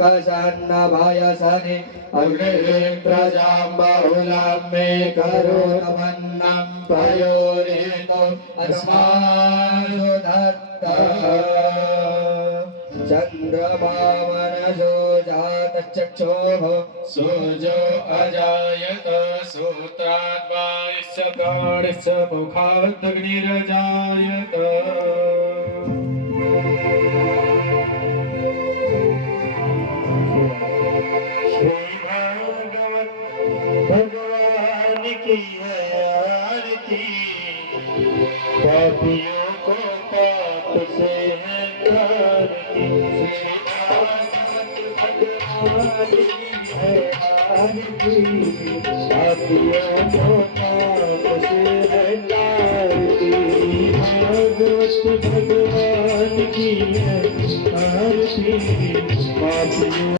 कषन्नभयसनि अग्निं प्रजां बहुलां मे करोतमन्नं पयोरेतो अस्मासु दत्तः चन्द्रमा मनसो जातश्चक्षुः सूर्यो अजायत सूत्राद्वा यस्य प्राणस्य मुखादग्निरजायत भगवान की है आरती, पापियों को पाप से है तारती। भगवान की है आरती, पापियों को पाप से है तारती। भागवत भगवान की है आरती, पापियों